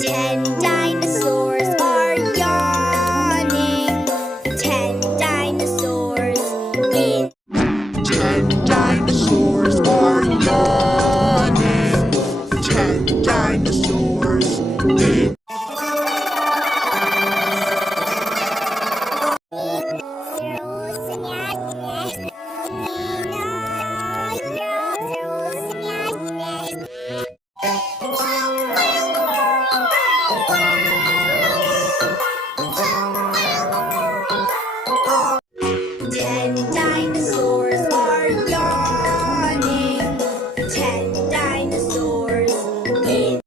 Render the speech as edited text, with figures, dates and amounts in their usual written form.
10 dinosaurs are yawning. 10 dinosaurs in 10 dinosaurs are yawning. 10 dinosaurs in Ten dinosaurs are yawning. 10 dinosaurs in